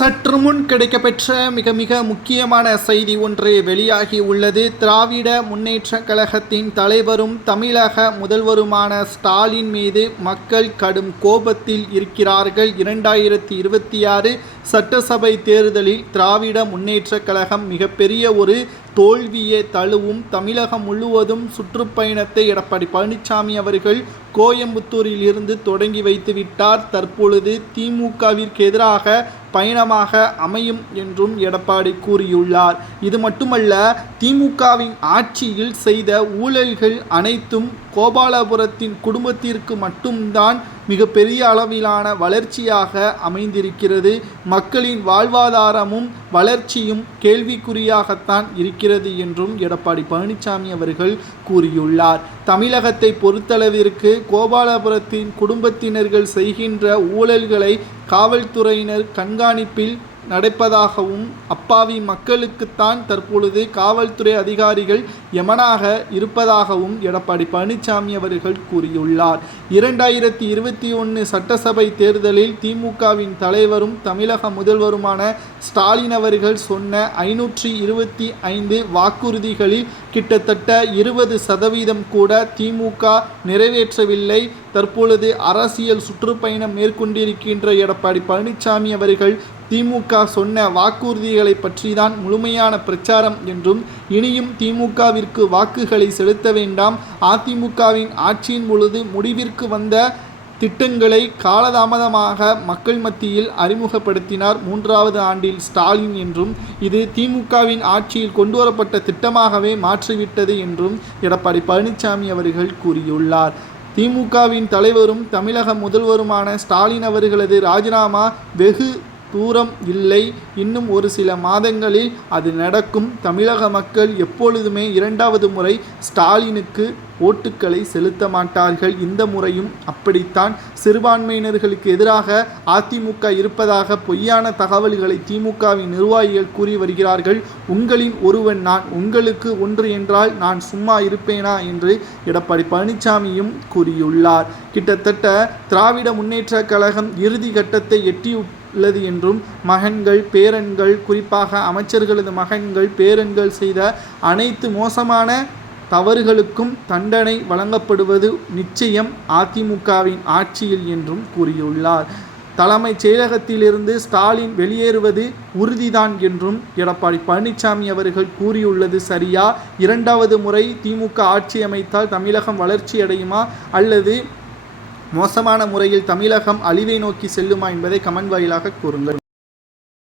சற்று முன் கிடைக்கப்பெற்ற மிக மிக முக்கியமான செய்தி ஒன்று வெளியாகி உள்ளது. திராவிட முன்னேற்றக் கழகத்தின் தலைவரும் தமிழக முதல்வருமான ஸ்டாலின் மீது மக்கள் கடும் கோபத்தில் இருக்கிறார்கள். 2026 சட்டசபை தேர்தலில் திராவிட முன்னேற்றக் கழகம் மிகப்பெரிய ஒரு தோல்வியை தழுவும். தமிழகம் முழுவதும் சுற்றுப்பயணத்தை எடப்பாடி பழனிசாமி அவர்கள் கோயம்புத்தூரில் இருந்து தொடங்கி வைத்து விட்டார். தற்பொழுது திமுகவிற்கு எதிராக பயணமாக அமையும் என்றும் எடப்பாடி கூறியுள்ளார். இது மட்டுமல்ல, திமுகவின் ஆட்சியில் செய்த ஊழல்கள் அனைத்தும் கோபாலபுரத்தின் குடும்பத்திற்கு மட்டும்தான் மிகப்பெரிய அளவிலான வளர்ச்சியாக அமைந்திருக்கிறது. மக்களின் வாழ்வாதாரமும் வளர்ச்சியும் கேள்விக்குறியாகத்தான் இருக்கிறது என்றும் எடப்பாடி பழனிசாமி அவர்கள் கூறியுள்ளார். தமிழகத்தை பொறுத்தளவிற்கு கோபாலபுரத்தின் குடும்பத்தினர்கள் செய்கின்ற ஊழல்களை காவல்துறையினர் கண்காணிப்பில் நடப்பதாகவும், அப்பாவி மக்களுக்குத்தான் தற்பொழுது காவல்துறை அதிகாரிகள் யமனாக இருப்பதாகவும் எடப்பாடி பழனிசாமி அவர்கள் கூறியுள்ளார். 2021 சட்டசபை தேர்தலில் திமுகவின் தலைவரும் தமிழக முதல்வருமான ஸ்டாலின் அவர்கள் சொன்ன 525 வாக்குறுதிகளில் கிட்டத்தட்ட 20% கூட திமுக நிறைவேற்றவில்லை. தற்பொழுது அரசியல் சுற்றுப்பயணம் மேற்கொண்டிருக்கின்ற எடப்பாடி பழனிசாமி அவர்கள் திமுக சொன்ன வாக்குறுதிகளை பற்றிதான் முழுமையான பிரச்சாரம் என்றும், இனியும் திமுகவிற்கு வாக்குகளை செலுத்த வேண்டாம், அதிமுகவின் ஆட்சியின் பொழுது முடிவிற்கு வந்த திட்டங்களை காலதாமதமாக மக்கள் மத்தியில் அறிமுகப்படுத்தினார் 3வது ஆண்டில் ஸ்டாலின் என்றும், இது திமுகவின் ஆட்சியில் கொண்டுவரப்பட்ட திட்டமாகவே மாற்றிவிட்டது என்றும் எடப்பாடி பழனிசாமி அவர்கள் கூறியுள்ளார். திமுகவின் தலைவரும் தமிழக முதல்வருமான ஸ்டாலின் அவர்களது ராஜினாமா வெகு தூரம் இல்லை, இன்னும் ஒரு சில மாதங்களில் அது நடக்கும். தமிழக மக்கள் எப்பொழுதுமே 2வது முறை ஸ்டாலினுக்கு ஓட்டுக்களை செலுத்த மாட்டார்கள். இந்த முறையும் அப்படித்தான். சிறுபான்மையினர்களுக்கு எதிராக அதிமுக இருப்பதாக பொய்யான தகவல்களை திமுகவின் நிர்வாகிகள் கூறி வருகிறார்கள். உங்களின் ஒருவன் நான், உங்களுக்கு ஒன்று என்றால் நான் சும்மா இருப்பேனா என்று எடப்பாடி பழனிசாமியும் கூறியுள்ளார். கிட்டத்தட்ட திராவிட முன்னேற்ற கழகம் இறுதி கட்டத்தை எட்டியுள்ளது என்றும், மகன்கள் பேரன்கள், குறிப்பாக அமைச்சர்களது மகன்கள் பேரன்கள் செய்த அனைத்து மோசமான தவறுகளுக்கும் தண்டனை வழங்கப்படுவது நிச்சயம் அதிமுகவின் ஆட்சியில் என்றும் கூறியுள்ளார். தலைமைச் செயலகத்திலிருந்து ஸ்டாலின் வெளியேறுவது உறுதிதான் என்றும் எடப்பாடி பழனிசாமி அவர்கள் கூறியுள்ளது சரியா? 2வது முறை திமுக ஆட்சி அமைத்தால் தமிழகம் வளர்ச்சி அடையுமா அல்லது மோசமான முறையில் தமிழகம் அழிவை நோக்கி செல்லுமா என்பதை கமெண்ட் வாயிலாக கூறுங்கள்.